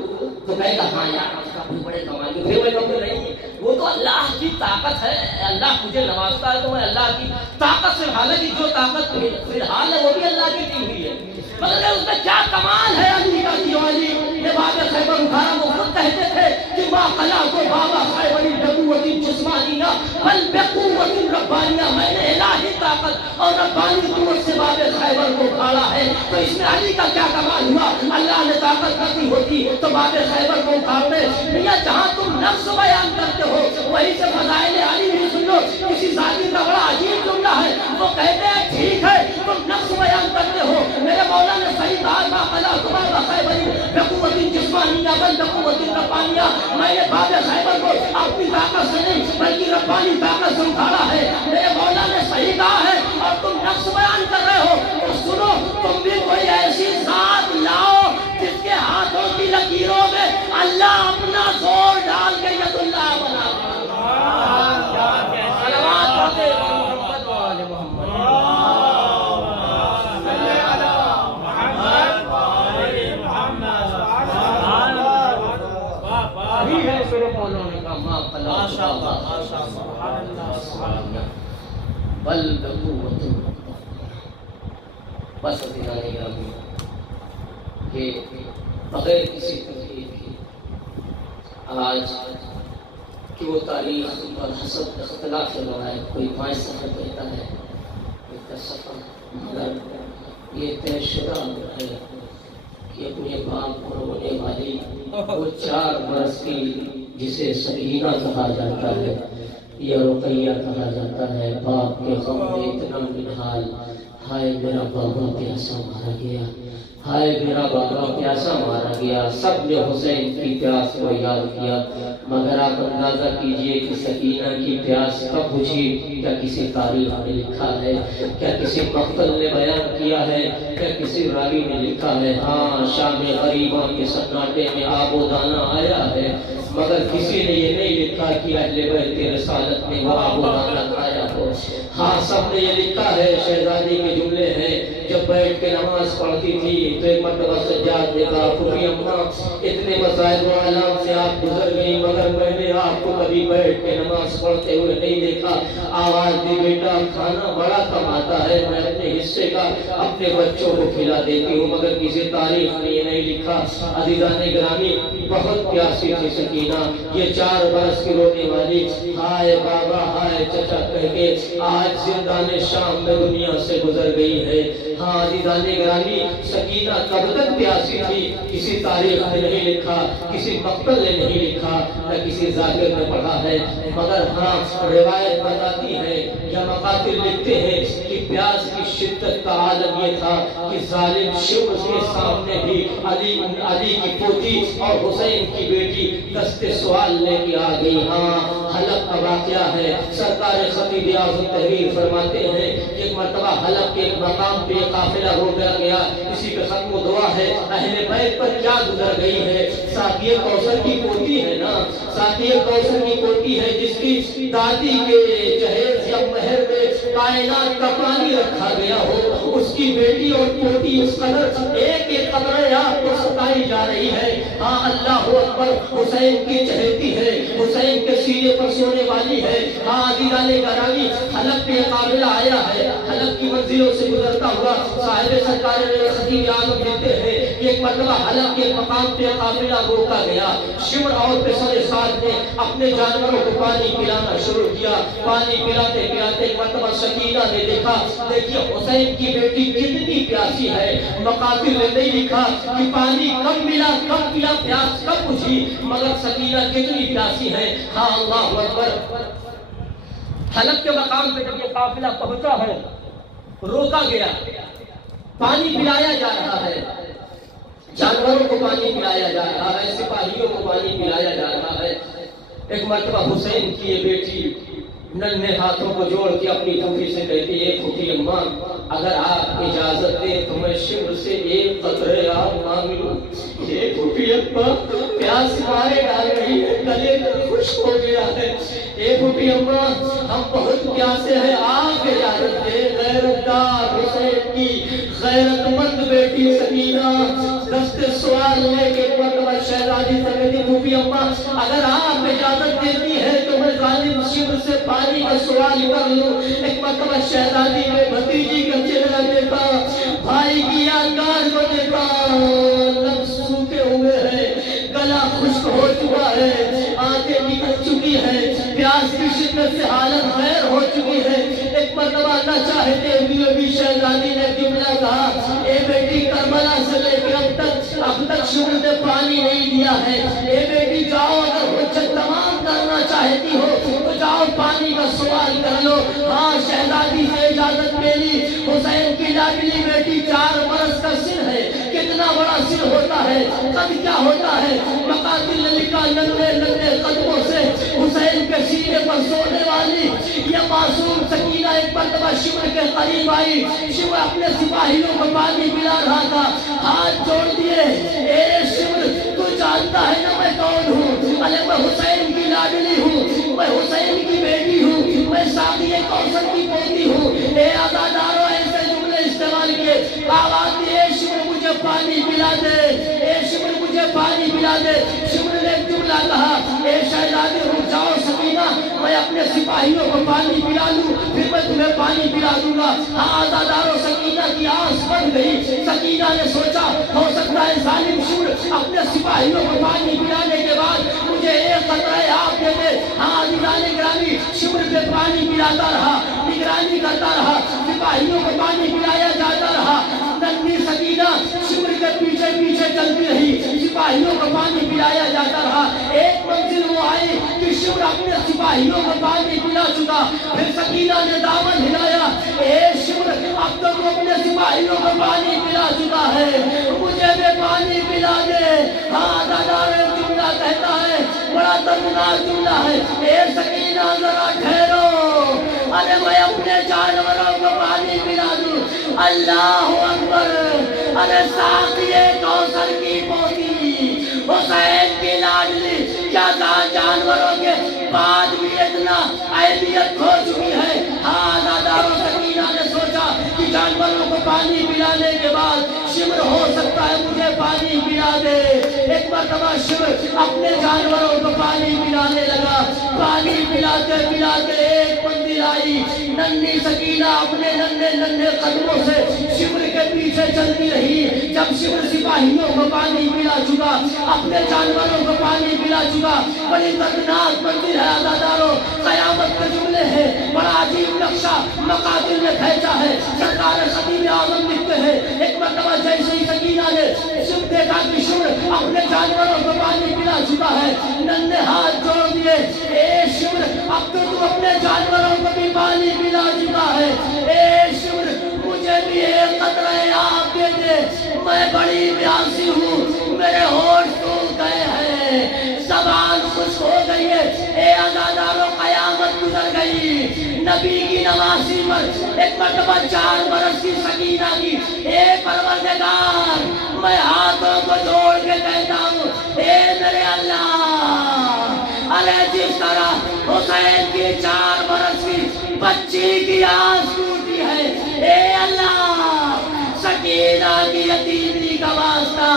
تو کہے گا ہاں یار اس کا کوئی بڑے کمال کے، پھر میں کہوں گا نہیں وہ تو اللہ کی طاقت ہے، اللہ مجھے نوازتا ہے تو میں اللہ کی طاقت سے، حالانکہ جو طاقت فی الحال ہے وہ بھی اللہ کی دی ہوئی ہے، مگر اس میں کیا کمال ہے علی کا دیوانی۔ یہ باب خیبر اٹھایا، وہ خود کہتے تھے کہ ما قلا تو بابا خیبر بقوت جسمانیہ بل بقوت ربانیہ، میں نے الہی طاقت اور ربانی قوت سے باب خیبر کو اکھاڑا ہے، تو اس میں علی کا کیا کمال ہوا؟ اللہ نے طاقت کرتی ہوتی تو باب خیبر کو اکھاڑتے۔ یا جہاں تم نفس بیان کرتے ہو وہیں سے فضائل علی بھی سن لو، کسی ذاتی کا بڑا عجیب جملہ ہے، وہ کہتے ہیں ٹھیک ہے تم نفس بیان کرتے ہو، میرے مولا نے صحیح کہا ما قلا تو بابا خیبر بقوت جسمانیہ بل بقوت ربانیہ، میں نے باب خیبر کو اپنی طاقت سے نہیں بلکہ ربانی طاقت سے اکھاڑا ہے، میرے مولا نے صحیح کہا ہے، اور تم نفس بیان کر رہے ہو تو سنو، تم بھی کوئی ایسی ذات لاؤ جس کے ہاتھوں کی لکیروں میں اللہ اپنا زور ڈال کے ید اللہ بنا دے۔ صلوات پڑھتے ہیں محمد و آل محمد۔ ابھی ہے میرے مولا نے کہا ما قلا بل بقوت بس اتنا نہیں کہ بغیر کسی تفریح کی آج کہ وہ تاریخ پر حسب اختلاف روایت، کوئی 5 سفر کہتا ہے، کوئی 10 سفر، مگر یہ طے شدہ ہے کہ اپنے باپ کو رونے والی وہ 4 برس کی جسے سکینہ کہا جاتا ہے یا رقیہ کہا جاتا ہے، باپ کے غم میں اتنا نڈھال، ہائے میرا بابا پیاسا مارا گیا، ہائے میرا بابا پیاسا مارا گیا، سب نے حسین کی پیاس کو یاد کیا، مگر آپ اندازہ کیجئے کہ سکینہ کی پیاس کب بجھی؟ کیا کسی تاریخ میں لکھا ہے؟ کیا کسی مقتل نے بیان کیا ہے؟ کیا کسی راوی نے لکھا ہے؟ ہاں شام غریبہ کے سناٹے میں آب و دانہ آیا ہے، مگر کسی نے یہ نہیں لکھا کہ اہل بیت رسالت میں وہ آب و دانہ کھایا ہو۔ ہاں سب نے یہ لکھا ہے، شہزادی کے جملے ہیں، جب بیٹھ کے نماز پڑھتی تھی تو ایک مرتبہ سجاد نے کہا پھوپھی اماں اتنے مسائل و علام سے آپ گزر گئی مگر میں نے آپ کو کبھی بیٹھ کے نماز پڑھتے ہوئے نہیں دیکھا. آواز دی بیٹا کھانا بڑا کم آتا ہے میں اپنے حصے کا اپنے بچوں کو کھلا دیتی ہوں مگر کسی تاریخ میں یہ نہیں لکھا. عزیزان گرامی بہت پیاسی تھی سکینہ یہ 4 برس کی رونے والی ہائے بابا ہائے چچا کہہ کے آج زندان شام میں دنیا سے گزر گئی ہے. ہاں عزیزان گرامی سکینہ کب تک پیاسی تھی کسی تاریخ میں نہیں لکھا کسی مقتل نے نہیں لکھا نہ کسی ذاکر نے پڑھا ہے مگر ہاں روایت بتاتی ہے یا مقاتل لکھتے ہیں کہ پیاس کی شدت کا عالم یہ تھا کہ ظالم شمر کے سامنے بھی علی کی پوتی اور حسین کی بیٹی دست سوال لے کے آ گئی. ہاں حلب کا واقعہ ہے سرکار خطیب اعظم تحریر فرماتے ہیں ایک مرتبہ حلب کے ایک مقام پہ قافلہ روکا گیا اسی پہ ختم و دعا ہے اہل بیت پر کیا گزر گئی ہے. ساقیہ کوثر کی پوتی ہے نا ساقیہ کوثر کی پوتی ہے جس کی دادی کے جہیز یا مہر میں کائنات کا پانی رکھا گیا ہو اس کی بیٹی اور پوتی اس قدر ایک ایک قطرہ آپ کو ستائی جا رہی ہے. ہاں اللہ اکبر حسین کی چہیتی ہے حسین کے سینے پر سونے والی ہے. ہاں عزیزان گرامی حلب پہ قافلہ آیا ہے حلب کی منزلوں سے گزرتا ہوا صاحب سرکار خطیب اعظم کہتے ہیں ایک مرتبہ حلب کے مقام پہ قافلہ روکا گیا. شمر اور پسر ساتھ نے اپنے جانوروں کو پانی پلانا شروع کیا. پانی پلاتے پلاتے ایک مرتبہ سکینہ نے دیکھا دیکھیے حسین کی بیٹی کتنی پیاسی ہے. مقاتل نے نہیں لکھا کہ پانی کب ملا کب پیا پیاس کب بجھی مگر سکینہ کتنی پیاسی ہے. ہاں اللہ اکبر حلب کے مقام پہ جب یہ قافلہ پہنچا ہے روکا گیا پانی پلایا جا رہا ہے جانوروں کو پانی پلایا جا رہا ہے سپاہیوں کو پانی پلایا جا رہا ہے. ایک مرتبہ حسین کی یہ بیٹی ننھے ہاتھوں کو جوڑ کے اپنی پھوپھی سے کہتی ہے پھوپھی اماں اگر آپ اجازت دیں تو میں شمر سے ایک قطرے آب مانگ لوں. یہ پھوپھی اماں پیاس مارے ڈال رہی ہے گلے خشک ہو گیا ہے. اے پھوپھی اماں ہم بہت پیاسے ہیں آپ اجازت دیں. غیرت دار حسین کی غیرت مند بیٹی سکینہ دست سوال لے کے مرتبہ شہزادی سے کہتی پھوپھی اماں اگر آپ اجازت دیتی ہے تو میں ظالم شمر سے پانی کا سوال کر لوں. ایک مرتبہ شہزادی نے بھتیجی کا چہرہ دیکھا بھائی کی انگار کو دیکھا لب سوکھے ہوئے ہیں گلا خشک ہو چکا ہے آنکھیں نکل چکی ہے پیاس کی شدت سے حالت غیر ہو چکی ہے. ایک مرتبہ نہ چاہتے ہوئے بھی شہزادی نے جملہ کہا اے بیٹی کربلا سے لے کے اب تک شمر نے پانی نہیں دیا ہے. اے بیٹی جاؤ اگر حجت تمام کرنا چاہتی ہو تو جاؤ پانی کا سوال کر لو. ہاں شہزادی سے اجازت ملی. حسین کی لاڈلی بیٹی 4 برس کا سن ہے کتنا بڑا سن ہوتا ہے قد کیا ہوتا ہے. مقاتل نے لکھا ننھے ننھے قدموں سے حسین کے سینے پر سونے والی یہ معصوم سکینہ ایک مرتبہ شمر کے قریب آئی. شمر اپنے سپاہیوں کو پانی پلا رہا تھا ہاتھ جوڑ دیے اے شمر تو جانتا ہے نا میں کون ہوں. ارے میں حسین کی لاڈلی ہوں میں حسین کی بیٹی ہوں میں ساقیہ کوثر کی پوتی ہوں. اے عزادارو ایسے جملے استعمال کیے آواز دی اے شمر مجھے پانی پلا دے اے شمر مجھے پانی پلا دے. شمر نے جملہ کہا اے شہزادی رک جاؤ سکینہ میں اپنے سپاہیوں کو پانی پلا لوں پھر میں تمہیں پانی پلا دوں گا. ہاں عزادارو سکینہ کی آس بڑھ گئی. سکینہ نے سوچا ہو سکتا ہے ظالم شمر اپنے سپاہیوں کو پانی پلانے کے بعد مجھے ایک قطرہ آپ دے دے. ہاں عزیزان گرامی شمر پہ پانی پلاتا رہا نگرانی کرتا رہا سپاہیوں کو پانی پلایا جاتا رہا. ننھی سکینہ شمر کے پیچھے پیچھے چلتی رہی سپاہیوں کو پانی پلایا جاتا رہا. ایک منزل وہ آئی کہ شمر اپنے سپاہیوں کو پانی پلا چکا. پھر سکینہ نے دامن ہلایا اے شمر اب تو اپنے سپاہیوں کو پانی پلا چکا ہے مجھے بھی پانی پلا دے. ہاں دادا جملہ کہتا ہے بڑا دردناک جملہ ہے اے سکینہ ذرا ٹھہرو ارے میں اپنے جانوروں کو پانی پلا دوں. اللہ اکبر. ارے ساقیہ کوثر کی پوتی حسین کی لاڈلی کیا جانوروں کے بعد بھی اتنا اہلیت ہو چکی ہے. ہاں دادا سکینہ نے سوچا کہ جانوروں کو پانی پلانے دے. ایک مرتبہ شمر اپنے جانوروں کو پانی پلانے لگا. پانی پلاتے پلاتے ایک منزل آئی. ننھی سکینہ اپنے ننھے قدموں سے شمر کے پیچھے چلتی رہی. جب شمر سپاہیوں کو پانی پلا چکا, اپنے جانوروں کو پانی پلا چکا, بڑی دردناک منزل ہے عزادارو. قیامت کے جملے ہیں, بڑا عجیب نقشہ مقاتل میں پھینچا ہے. سرکار خطیب اعظم لکھتے ہیں ایک مرتبہ جیسے ہی سکینہ نے شمر دیکھا کہ شمر اپنے جانوروں کو پانی پلا چکا ہے, ننھے ہاتھ جوڑ دیے. اے شمر, اب تو تم اپنے جانوروں کو بھی پانی پلا چکا ہے. اے شمر, مجھے بھی ایک قطرہ آب دے دے, میں بڑی پیاسی ہوں, میرے ہوش سوکھ گئے ہیں, زبان خشک ہو گئی ہے. اے عزادارو, قیامت گزر گئی. نبی کی نواسی پر ایک مرتبہ 4 برس کی سکینہ کی, اے پروردگار, میں ہاتھوں کو جوڑ کے کہتا ہوں, اے میرے اللہ, ارے جس طرح حسین کی 4 برس کی بچی کی آنکھ ٹوٹی ہے, اے اللہ, سکینہ کی یتیمی کا واسطہ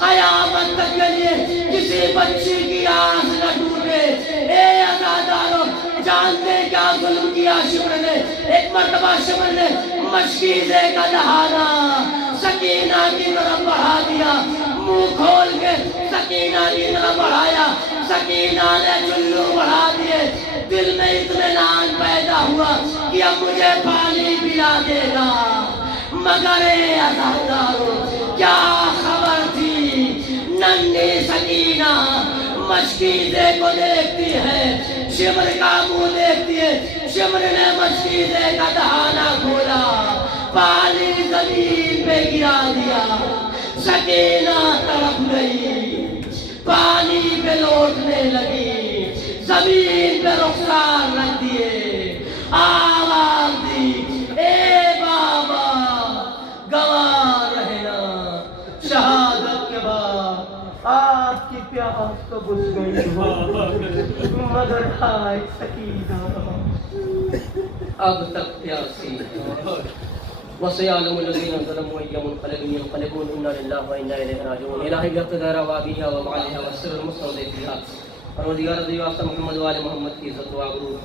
قیامت تک کے لیے کسی بچی کی آنکھ نہ ٹوٹے. اے عزادارو, جانتے کیا ظلم کیا شمر نے؟ ایک مرتبہ شمر نے مشکیزے کا دہانا سکینہ کی طرف بڑھا دیا. منہ کھول کے سکینہ کی طرف بڑھایا, سکینہ نے جلو بڑھا دیے. دل میں اطمینان پیدا ہوا کہ اب مجھے پانی پلا دے گا. مگر اے عزادارو, کیا خبر تھی؟ ننھی سکینہ مشکیزے کو دیکھتی ہے, شمر کا منہ دیکھتی ہے. شمر نے مشکیزے کا دہانا کھولا, پانی زمین پہ گرا دیا. سکینہ تڑپ گئی, پانی پہ لوٹنے لگی, زمین پہ رخسار رکھ دیے. آواز دی, اے بابا, گواہ رہنا, شہادت کے بعد آپ کی پیاس تو بجھ گئی مگر ہائے سکینہ اب تک پیاسی. وسيعلم الذين ظلموا أي منقلب ينقلبون إنا لله وإنا إليه راجعون. الہی بقدر وابیہ ومعالها والسر المستودع فيها. پروردگار رضی واسطہ محمد و آل محمد کی عزت و آبرو.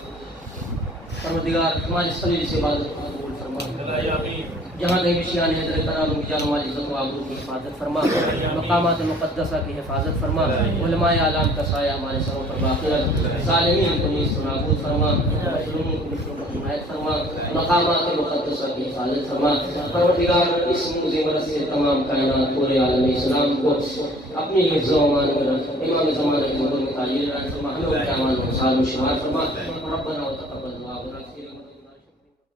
پروردگار ہماری سبھی سے عبادت کو قبول فرما. جہاں کہیں شیان حیدر کرام کی جان والی عزت و آبرو کی حفاظت فرما. مقامات مقدسہ کی حفاظت فرما. علماء اعلام کا سایہ ہمارے سروں پر باقی رکھ. ظالمین کو نیز نابود فرما. مظلوموں کو عنایت فرما. مقامات مقدسہ کی حفاظت فرما. پروردگار اس مزمرت سے تمام کائنات پورے عالم اسلام کو اپنی حفظ و امان میں رکھ. امام زمانہ کی مدد میں تعلیم فرما. ہم لوگ کے اعمال کو حساب و شمار فرما. ربنا